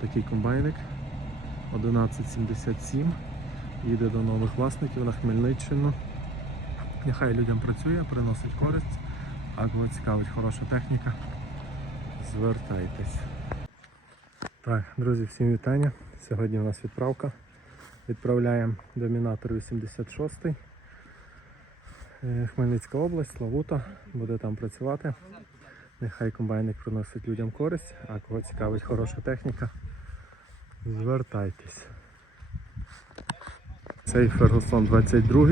такий комбайник 1177. Їде до нових власників на Хмельниччину. Нехай людям працює, приносить користь. А кого цікавить хороша техніка, звертайтесь. Так, друзі, всім вітання. Сьогодні у нас відправка. Відправляємо домінатор 86. Е, Хмельницька область, Славута, буде там працювати. Нехай комбайник приносить людям користь, а кого цікавить хороша техніка, звертайтесь. Цей Фергусон 22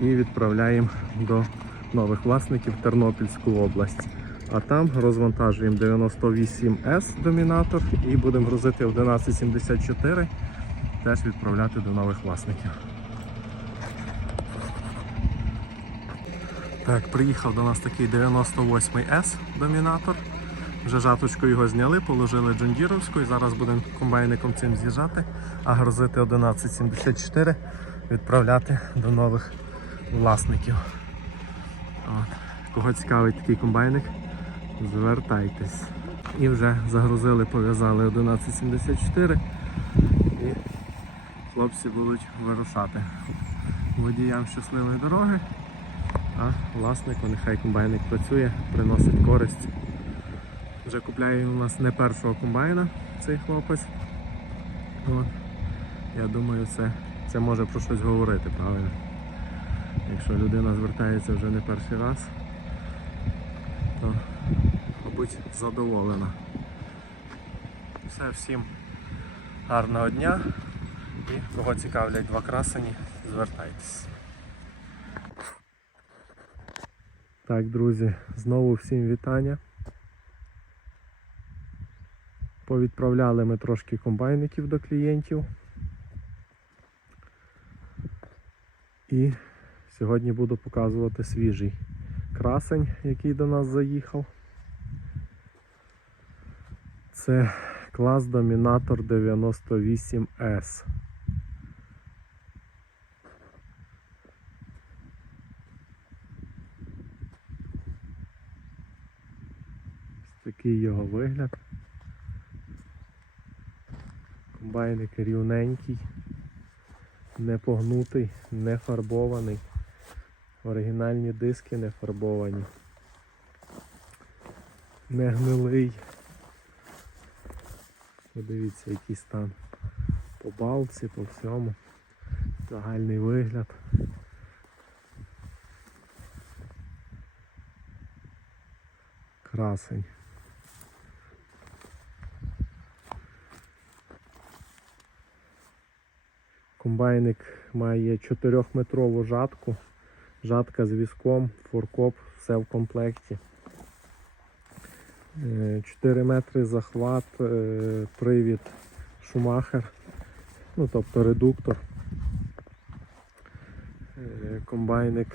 і відправляємо до нових власників Тернопільську область. А там розвантажуємо 98С домінатор і будемо грузити 1174, теж відправляти до нових власників. Так, приїхав до нас такий 98S домінатор. Вже жаточку його зняли, положили джундіровську і зараз будемо комбайником цим з'їжджати, а грузити 1174, відправляти до нових власників. От. Кого цікавить такий комбайник, звертайтесь. І вже загрузили, пов'язали 1174 і хлопці будуть вирушати. Водіям щасливої дороги. А власнику нехай комбайник працює, приносить користь. Вже купляє у нас не першого комбайна цей хлопець. От. Я думаю, це, це може про щось говорити, правильно? Якщо людина звертається вже не перший раз, то, мабуть, задоволена. Все, всім гарного дня і кого цікавлять два красені, звертайтесь. Так, друзі, знову всім вітання. Повідправляли ми трошки комбайників до клієнтів. І сьогодні буду показувати свіжий красень, який до нас заїхав. Це клас Домінатор 98S. Ось такий його вигляд. Комбайник рівненький, не погнутий, не фарбований. Оригінальні диски не фарбовані. Не гнилий. Подивіться, який стан по балці, по всьому. Загальний вигляд. Красень. Комбайник має 4-метрову жатку, жатка з візком, фуркоп, все в комплекті. Е, 4 метри захват, е, привід Шумахер, ну тобто редуктор. Е, Комбайник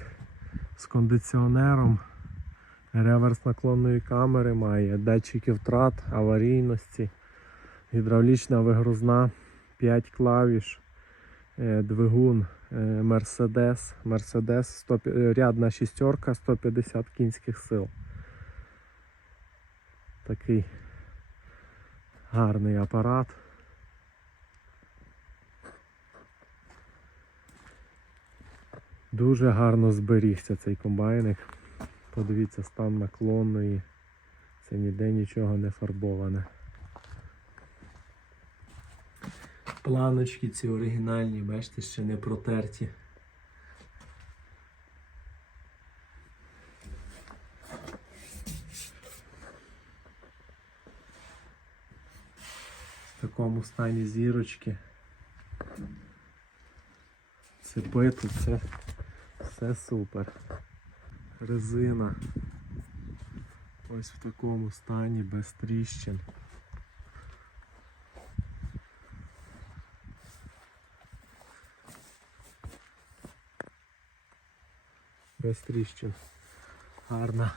з кондиціонером, реверс наклонної камери має, датчики втрат, аварійності, гідравлічна вигрузна, 5 клавіш е, двигун е, Mercedes, Mercedes 100, е, рядна шістерка 150 кінських сил. Такий гарний апарат. Дуже гарно зберігся цей комбайник. Подивіться стан наклонної. Це ніде нічого не фарбоване. Планочки ці оригінальні, бачите, ще не протерті. В такому стані зірочки. Цепи тут все, все супер. Резина. Ось в такому стані без тріщин. Без тріщин. Гарна.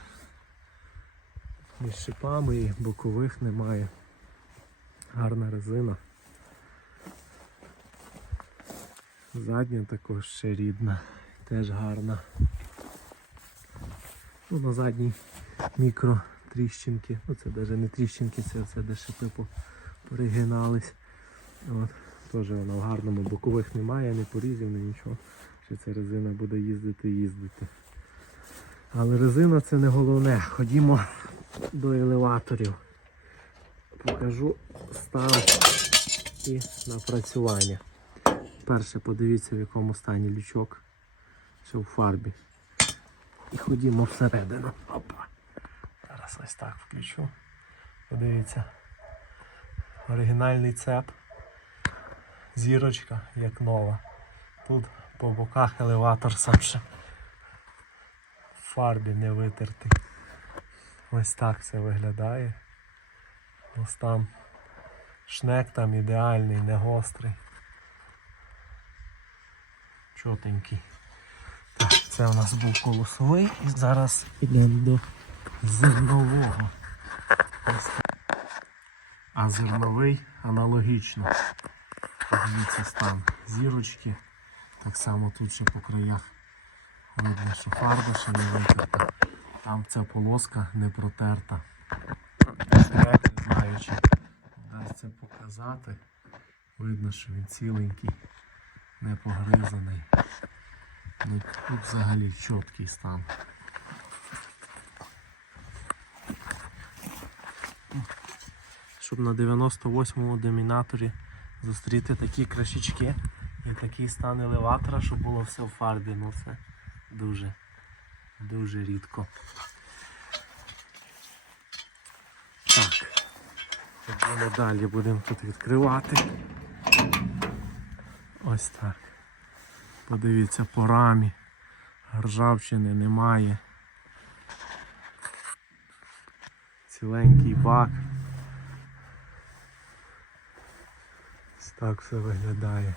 Між шипами і бокових немає. Гарна резина. Задня також ще рідна, теж гарна. Ну, на задній мікро тріщинки. Ну це навіть не тріщинки, це все де шипи по- поригинались. От. Теж вона в гарному бокових немає, ні порізів, ні нічого. Ще ця резина буде їздити їздити. Але резина це не головне. Ходімо до елеваторів. Покажу стан і напрацювання. Перше подивіться в якому стані лючок. Все в фарбі. І ходімо всередину. Опа. Зараз ось так включу. Подивіться. Оригінальний цеп. Зірочка як нова. Тут по боках елеватор сам ще в фарбі не витертий. Ось так це виглядає. Ось там шнек там ідеальний, не гострий. Чотенький. Так, це у нас був колосовий і зараз йдемо до зернового. А зерновий аналогічно. Подивіться стан зірочки. Так само тут ще по краях видно, що фарба ще не витерта. Там ця полоска не протерта. Я не знаю, чи вдасться показати. Видно, що він ціленький, не погризаний. Ну, тут взагалі чіткий стан. Щоб на 98-му домінаторі зустріти такі крашечки і такий стан елеватора, щоб було все в фарбі. Ну це дуже, дуже рідко. Так. Ходімо далі, будемо тут відкривати. Ось так. Подивіться по рамі. Ржавчини немає. Ціленький бак. Ось так все виглядає.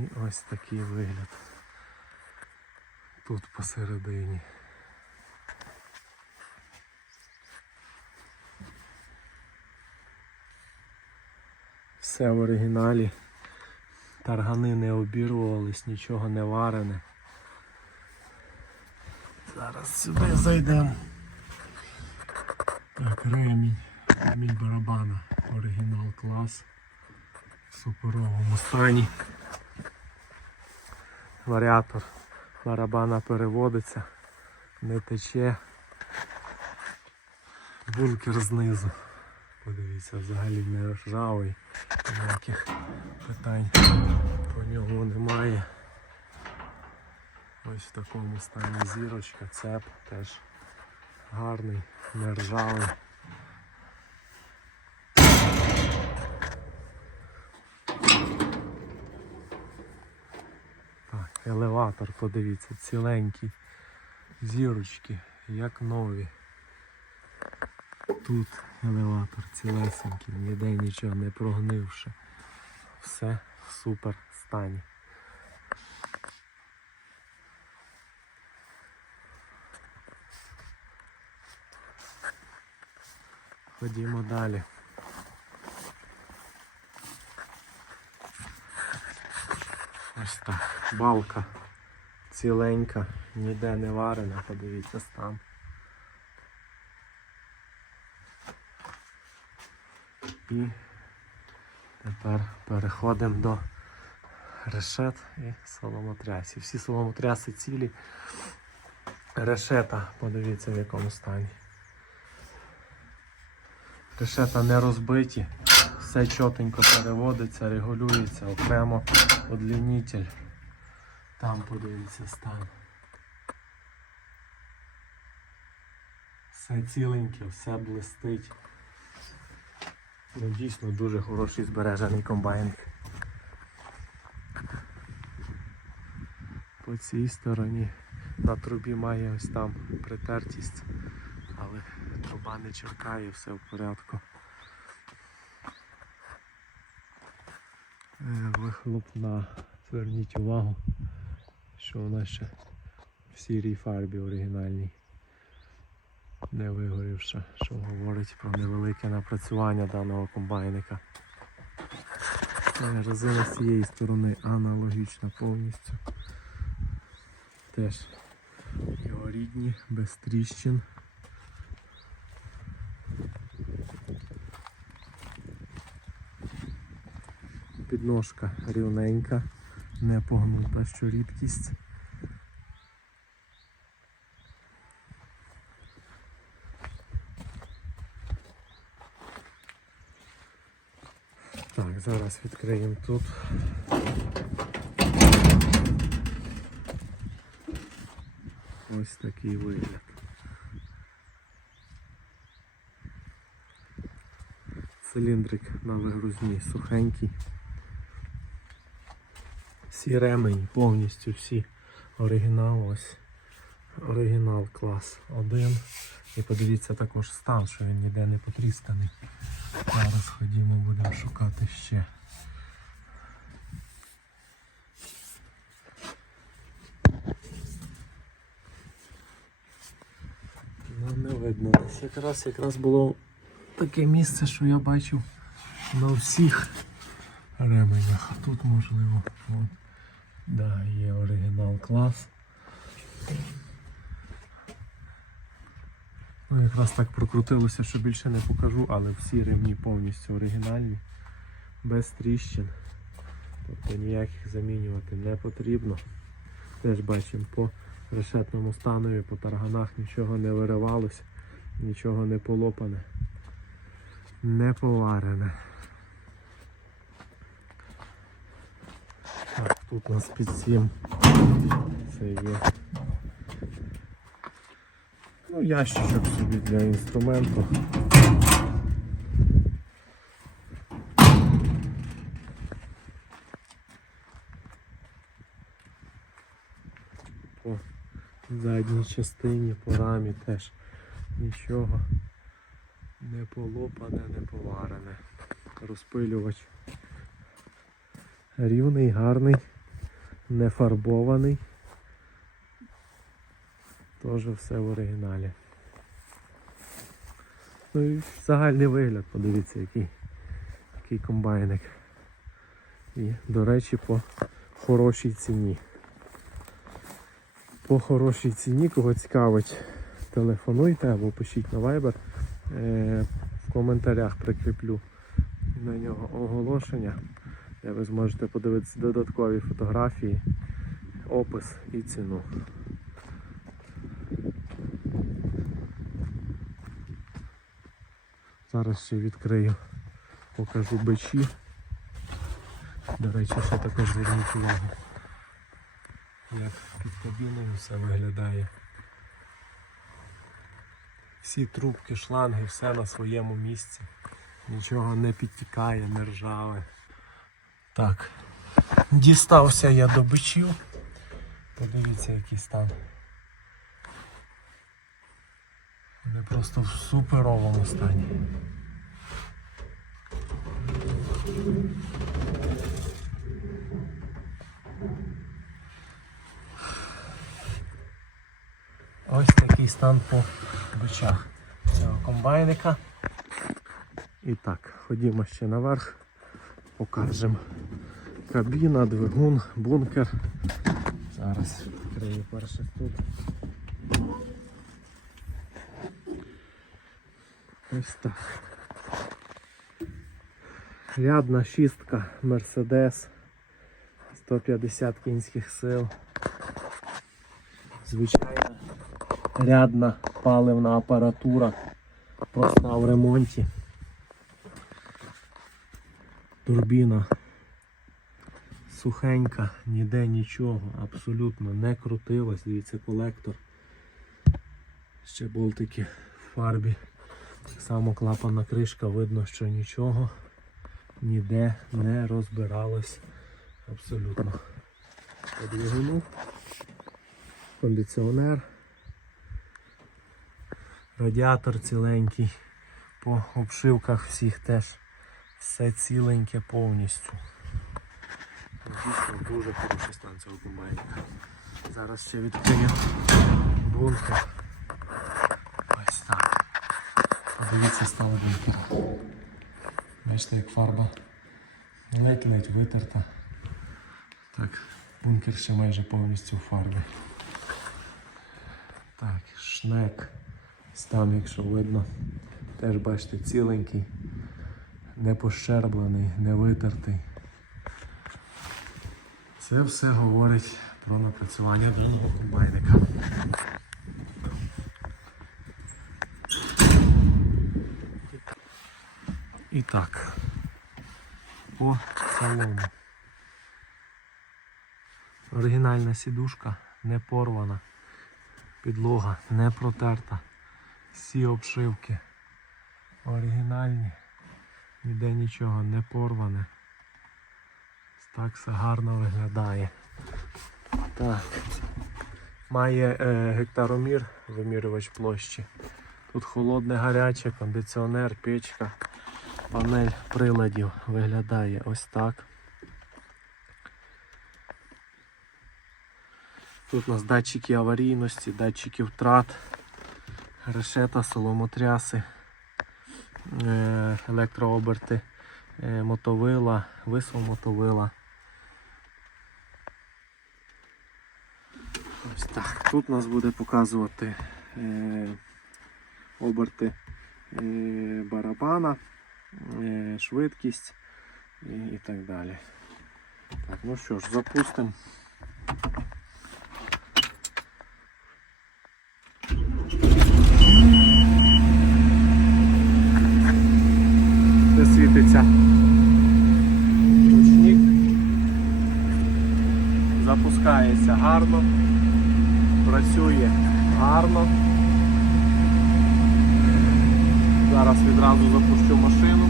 І ось такий вигляд. Тут посередині. Все в оригіналі. Таргани не обірвувались, нічого не варене. Зараз сюди зайдемо. Так, ремінь. Ремінь барабана. Оригінал клас. В суперовому стані. Варіатор барабана переводиться, не тече. Бункер знизу. Подивіться, взагалі не ржавий, ніяких питань по ньому немає. Ось в такому стані зірочка, цеп теж гарний, не ржавий. Так, елеватор, подивіться, ціленький. Зірочки, як нові. Тут елеватор цілесенький, ніде нічого не прогнивши. Все в супер стані. Ходімо далі. Ось так. Балка ціленька, ніде не варена, подивіться стан. І тепер переходимо до решет і соломотрясів. Всі соломотряси цілі. Решета, подивіться в якому стані. Решета не розбиті, все чотенько переводиться, регулюється окремо удлінитель. Там подивіться стан. Все ціленьке, все блистить. Ну, дійсно дуже хороший збережений комбайн. По цій стороні на трубі має ось там притертість, але труба не черкає, все в порядку. Вихлопна, зверніть увагу, що вона ще в сірій фарбі оригінальній. Не вигорівша, що говорить про невелике напрацювання даного комбайника. Резина з цієї сторони аналогічна повністю. Теж його рідні, без тріщин. Підножка рівненька, не погнута, що рідкість. Так, зараз відкриємо тут. Ось такий вигляд. Циліндрик на вигрузні сухенький. Всі ремені, повністю всі оригінал ось. Оригінал клас 1. І подивіться також стан, що він ніде не потрісканий. Зараз ходімо, будемо шукати ще. Ну, не видно. Десь якраз якраз було таке місце, що я бачив на всіх ременях. А тут можливо. От. Да, є оригінал клас. Ну, якраз так прокрутилося, що більше не покажу, але всі ремні повністю оригінальні, без тріщин. Тобто ніяких замінювати не потрібно. Теж бачимо по решетному станові, по тарганах нічого не виривалося, нічого не полопане, не поварене. Так, тут у нас під 7. Це є. Ну, ящичок собі для інструменту. По задній частині, по рамі теж нічого не полопане, не поварене. Розпилювач рівний, гарний, не фарбований. Теж все в оригіналі. Ну і загальний вигляд, подивіться, який, який комбайник. І, до речі, по хорошій ціні. По хорошій ціні, кого цікавить, телефонуйте або пишіть на Viber. Е, в коментарях прикріплю на нього оголошення, ви зможете подивитися додаткові фотографії, опис і ціну. Зараз ще відкрию, покажу бичі. До речі, ще також зверніть увагу, як під кабіною все виглядає. Всі трубки, шланги, все на своєму місці. Нічого не підтікає, не ржаве. Так. Дістався я до бичів. Подивіться, який стан. Вони просто в суперовому стані. Ось такий стан по бичах цього комбайника. І так, ходімо ще наверх, покажемо. Кабіна, двигун, бункер. Зараз відкрию перше тут. Ось так. Рядна шістка Мерседес. 150 кінських сил. Звичайна рядна паливна апаратура. Проста в ремонті. Турбіна сухенька, ніде нічого, абсолютно не крутилось. Дивіться, колектор. Ще болтики в фарбі. Так само клапанна кришка, видно, що нічого ніде не розбиралось абсолютно. По кондиціонер, радіатор ціленький, по обшивках всіх теж все ціленьке повністю. Дійсно дуже хороший стан цього комбайника. Зараз ще відкрию бункер. Ось так. Дивіться, стало бункер. Бачите, як фарба ледь-ледь витерта. Так, бункер ще майже повністю в фарбі. Так, шнек. Там, якщо видно, теж бачите, ціленький, не пощерблений, не витертий. Це все говорить про напрацювання даного комбайника. І так, по салону. Оригінальна сідушка не порвана, підлога не протерта, всі обшивки оригінальні, ніде нічого не порване. Так все гарно виглядає. Так. Має е, гектаромір, вимірювач площі. Тут холодне, гаряче, кондиціонер, печка, панель приладів виглядає ось так. Тут у нас датчики аварійності, датчики втрат, решета, соломотряси, електрооберти, е, мотовила, висов мотовила. Ось так. Тут нас буде показувати е, оберти е, барабана, е, швидкість і, і так далі. Так, ну що ж, запустимо. Запускається гарно, працює гарно. Зараз відразу запущу машину.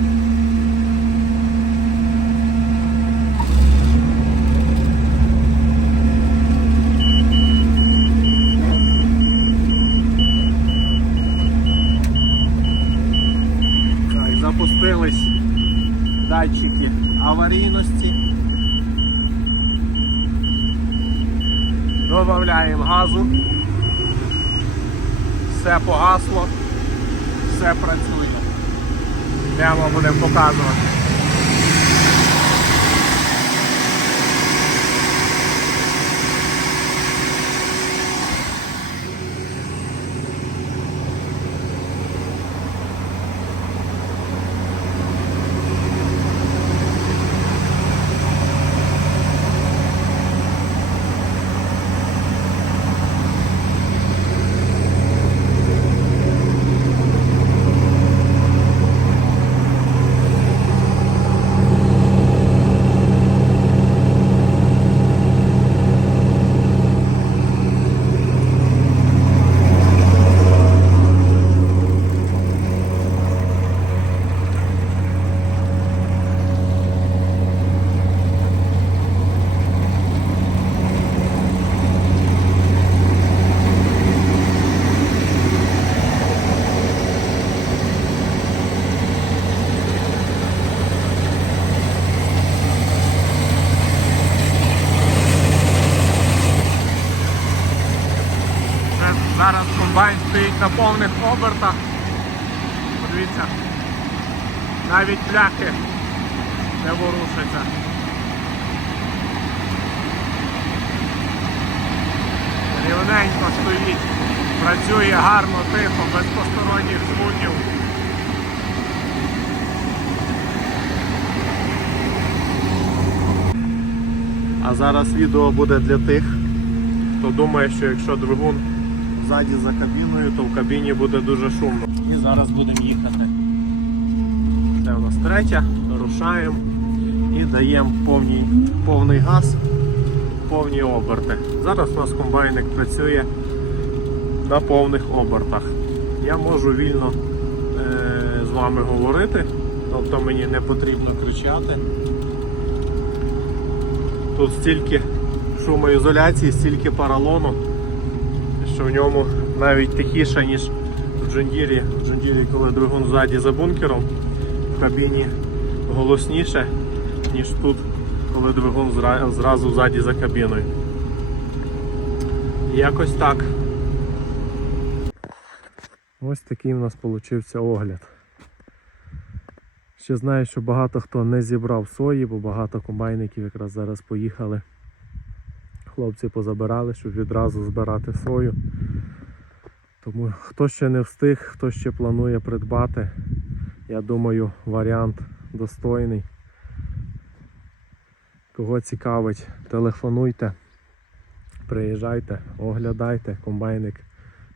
Так, запустились датчики аварійності. Добавляємо газу. Все погасло, все працює. Прямо будемо показувати. Це зараз стоїть на повних обертах. Подивіться, навіть пляхи не ворушаться. Рівненько стоїть, працює гарно, тихо, без посторонніх звуків. А зараз відео буде для тих, хто думає, що якщо двигун ззаді за кабіною, то в кабіні буде дуже шумно. І зараз будемо їхати. Це у нас третя, рушаємо і даємо повний, повний газ, повні оберти. Зараз у нас комбайник працює на повних обертах. Я можу вільно е, з вами говорити, тобто мені не потрібно кричати. Тут стільки шумоізоляції, стільки поролону, що в ньому навіть тихіше, ніж в Джундірі. В Джундірі, коли двигун ззаді за бункером, в кабіні голосніше, ніж тут, коли двигун зразу ззаді за кабіною. Якось так. Ось такий у нас получився огляд. Ще знаю, що багато хто не зібрав сої, бо багато комбайників якраз зараз поїхали. Хлопці позабирали, щоб відразу збирати сою. Тому хто ще не встиг, хто ще планує придбати, я думаю, варіант достойний. Кого цікавить, телефонуйте, приїжджайте, оглядайте, комбайник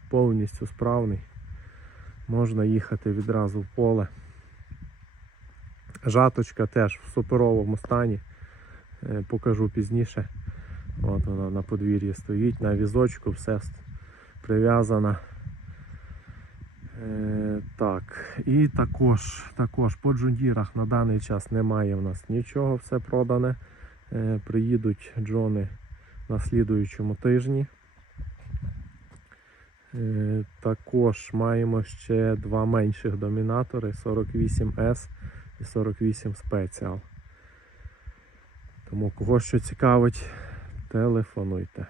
повністю справний. Можна їхати відразу в поле. Жаточка теж в суперовому стані. Е, Покажу пізніше. От вона на подвір'ї стоїть, на візочку, все прив'язана. Е, так, і також, також по джундірах на даний час немає в нас нічого, все продане. Е, приїдуть джони на слідуючому тижні. Е, Також маємо ще два менших домінатори 48S і 48 Special. Тому кого що цікавить, телефонуйте.